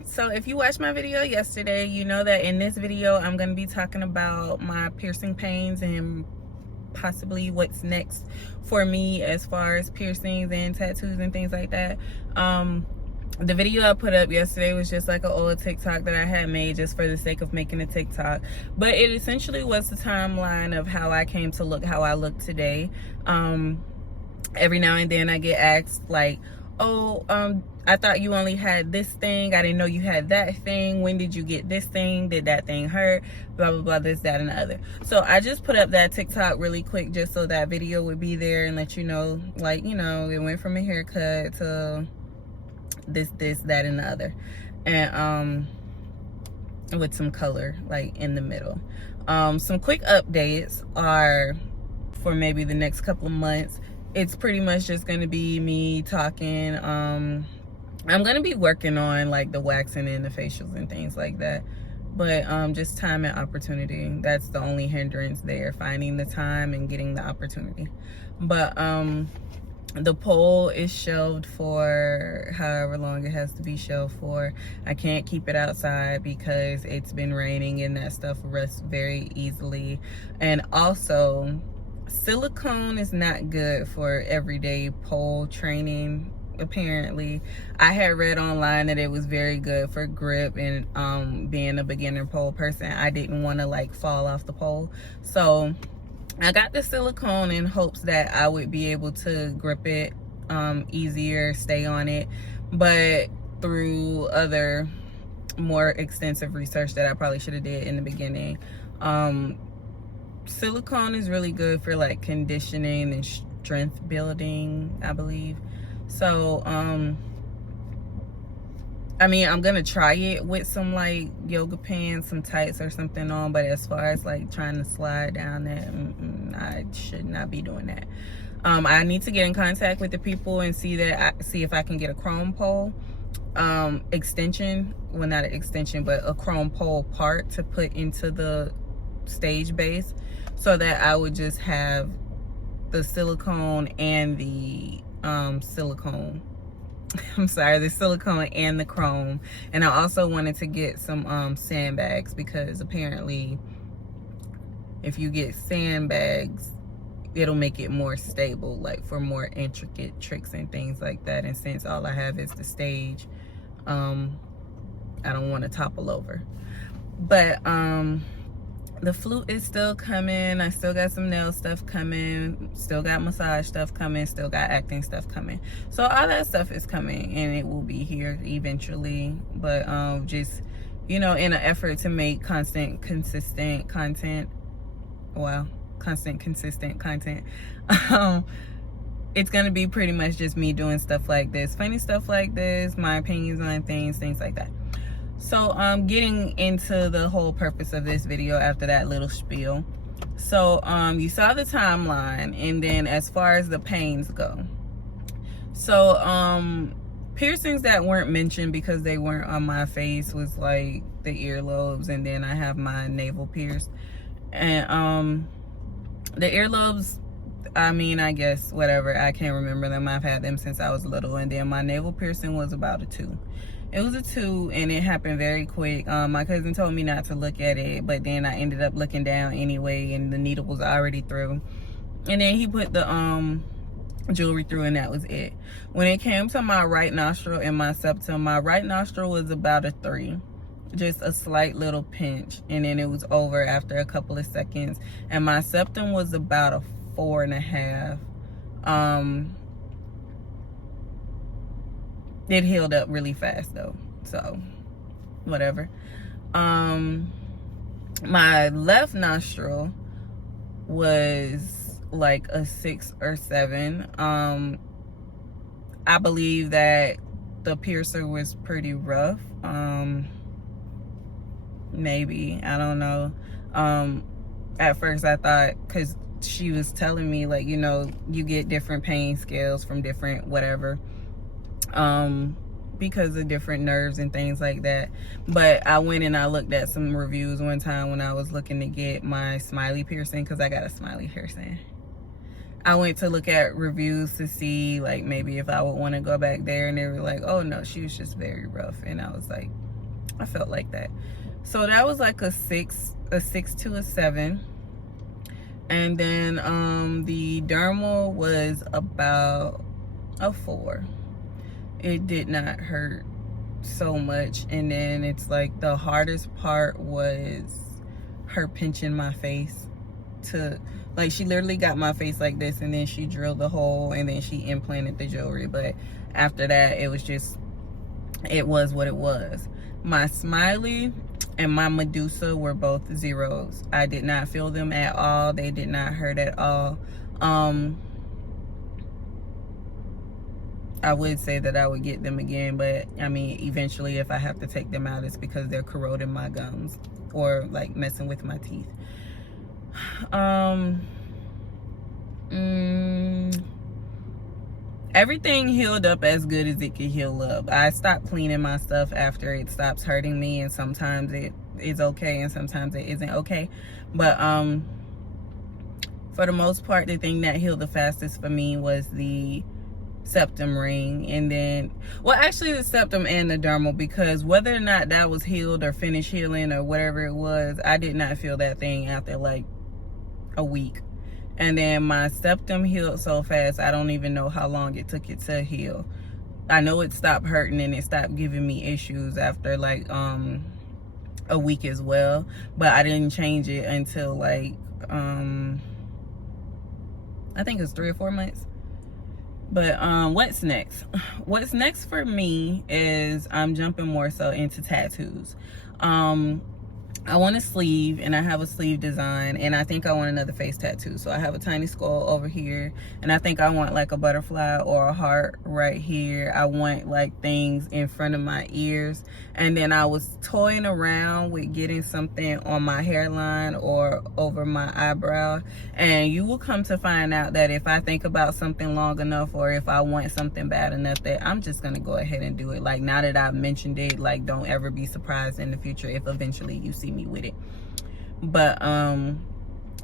So if you watched my video yesterday, you know that in this video I'm going to be talking about my piercing pains and possibly what's next for me as far as piercings and tattoos and things like that. The video I put up yesterday was just like an old TikTok that I had made just for the sake of making a TikTok, but it essentially was the timeline of how I came to look how I look today. Every now and then I get asked like, oh, I thought you only had this thing. I didn't know you had that thing. When did you get this thing? Did that thing hurt? Blah, blah, blah, this, that, and the other. So I just put up that TikTok really quick just so that video would be there and let you know, like, you know, it went from a haircut to this, that, and the other. And with some color, like, in the middle. Some quick updates are for maybe the next couple of months. It's pretty much just going to be me talking. I'm going to be working on like the waxing and the facials and things like that, but just time and opportunity. That's the only hindrance there, finding the time and getting the opportunity. But the pole is shelved for however long it has to be shelved for. I can't keep it outside because it's been raining and that stuff rusts very easily. And also, silicone is not good for everyday pole training, apparently. I had read online that it was very good for grip and being a beginner pole person. I didn't want to like fall off the pole, so I got the silicone in hopes that I would be able to grip it easier, stay on it. But through other more extensive research that I probably should have did in the beginning, silicone is really good for like conditioning and strength building, I believe. So I mean, I'm gonna try it with some like yoga pants, some tights or something on, but as far as like trying to slide down that, I should not be doing that. I need to get in contact with the people and see if I can get a chrome pole extension. Well, not an extension, but a chrome pole part to put into the stage base, so that I would just have the silicone and the silicone I'm sorry, the silicone and the chrome. And I also wanted to get some sandbags, because apparently if you get sandbags, it'll make it more stable, like for more intricate tricks and things like that. And since all I have is the stage, I don't want to topple over. But the flute is still coming. I still got some nail stuff coming, still got massage stuff coming, still got acting stuff coming. So all that stuff is coming and it will be here eventually. But just, you know, in an effort to make constant consistent content, it's gonna be pretty much just me doing stuff like this, funny stuff like this, my opinions on things like that. So getting into the whole purpose of this video after that little spiel. So you saw the timeline, and then as far as the pains go, so piercings that weren't mentioned because they weren't on my face was like the earlobes, and then I have my navel pierced. And the earlobes, I mean, I guess whatever, I can't remember them. I've had them since I was little. And then my navel piercing was about a 2. It was a 2 and it happened very quick. My cousin told me not to look at it, but then I ended up looking down anyway, and the needle was already through. And then he put the jewelry through, and that was it. When it came to my right nostril and my septum, my right nostril was about a 3. Just a slight little pinch, and then it was over after a couple of seconds. And my septum was about a 4.5. It healed up really fast though, so whatever. My left nostril was like a 6 or 7. I believe that the piercer was pretty rough. Maybe, I don't know. At first I thought, because she was telling me like, you know, you get different pain scales from different whatever, because of different nerves and things like that. But I went and I looked at some reviews one time when I was looking to get my smiley piercing, because I got a smiley piercing. I went to look at reviews to see like maybe if I would want to go back there, and they were like, oh no, she was just very rough. And I was like, I felt like that. So that was like a 6 to a 7. And then the dermal was about a 4. It did not hurt so much. And then it's like the hardest part was her pinching my face to, like, she literally got my face like this, and then she drilled the hole, and then she implanted the jewelry. But after that, it was just, it was what it was. My smiley and my Medusa were both 0s. I did not feel them at all. They did not hurt at all. I would say that I would get them again, but I mean, eventually if I have to take them out, it's because they're corroding my gums or like messing with my teeth. Everything healed up as good as it could heal up. I stopped cleaning my stuff after it stops hurting me, and sometimes it is okay and sometimes it isn't okay. But for the most part, the thing that healed the fastest for me was the septum ring. And then, well, actually the septum and the dermal, because whether or not that was healed or finished healing or whatever it was, I did not feel that thing after like a week. And then my septum healed so fast, I don't even know how long it took it to heal. I know it stopped hurting and it stopped giving me issues after like a week as well, but I didn't change it until like I think it's 3 or 4 months. But what's next? What's next for me is I'm jumping more so into tattoos. I want a sleeve, and I have a sleeve design, and I think I want another face tattoo. So I have a tiny skull over here, and I think I want like a butterfly or a heart right here. I want like things in front of my ears. And then I was toying around with getting something on my hairline or over my eyebrow, and you will come to find out that if I think about something long enough, or if I want something bad enough, that I'm just gonna go ahead and do it. Like, now that I've mentioned it, like, don't ever be surprised in the future if eventually you see me with it. But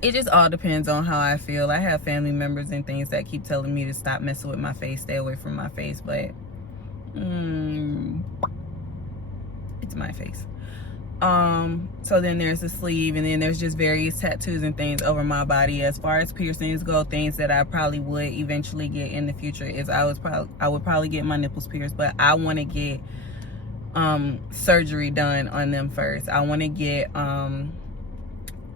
it just all depends on how I feel. I have family members and things that keep telling me to stop messing with my face, stay away from my face, but it's my face. So then there's the sleeve, and then there's just various tattoos and things over my body. As far as piercings go, things that I probably would eventually get in the future is I would probably get my nipples pierced, but I want to get surgery done on them first. I want to get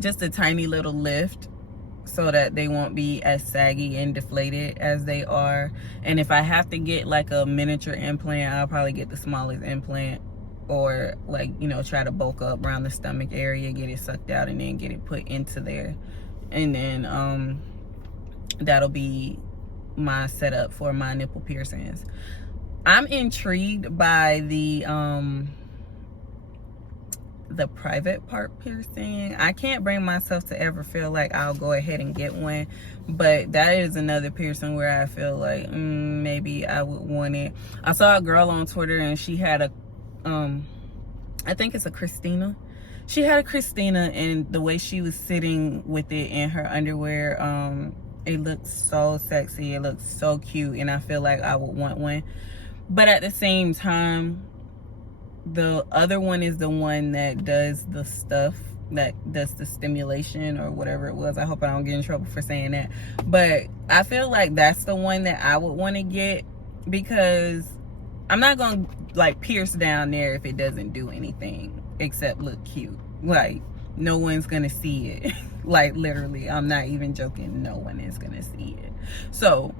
just a tiny little lift so that they won't be as saggy and deflated as they are. And if I have to get like a miniature implant, I'll probably get the smallest implant, or like, you know, try to bulk up around the stomach area, get it sucked out, and then get it put into there. And then that'll be my setup for my nipple piercings. I'm intrigued by the private part piercing. I can't bring myself to ever feel like I'll go ahead and get one, but that is another piercing where I feel like maybe I would want it. I saw a girl on Twitter, and she had a I think it's a Christina. She had a Christina, and the way she was sitting with it in her underwear, it looked so sexy, it looked so cute, and I feel like I would want one. But at the same time, the other one is the one that does the stuff, that does the stimulation or whatever it was. I hope I don't get in trouble for saying that, but I feel like that's the one that I would want to get, because I'm not gonna like pierce down there if it doesn't do anything except look cute. Like, no one's gonna see it. Like, literally, I'm not even joking, no one is gonna see it. So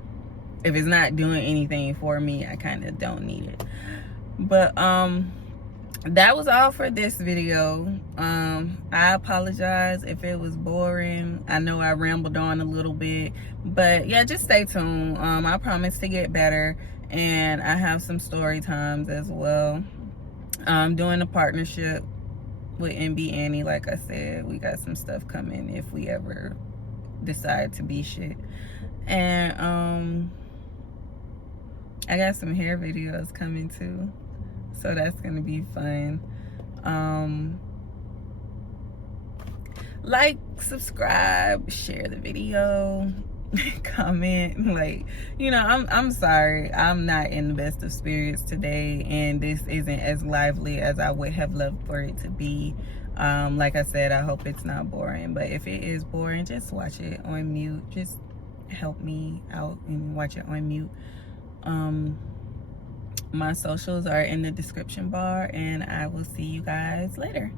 if it's not doing anything for me, I kind of don't need it. But that was all for this video. I apologize if it was boring. I know I rambled on a little bit, but yeah, just stay tuned. I promise to get better, and I have some story times as well. I'm doing a partnership with NB Annie. Like I said, we got some stuff coming if we ever decide to be shit. And I got some hair videos coming too, so that's gonna be fun. Like, subscribe, share the video, comment. Like, you know, I'm sorry, I'm not in the best of spirits today, and this isn't as lively as I would have loved for it to be. Like I said, I hope it's not boring, but if it is boring, just watch it on mute. Just help me out and watch it on mute. My socials are in the description bar, and I will see you guys later.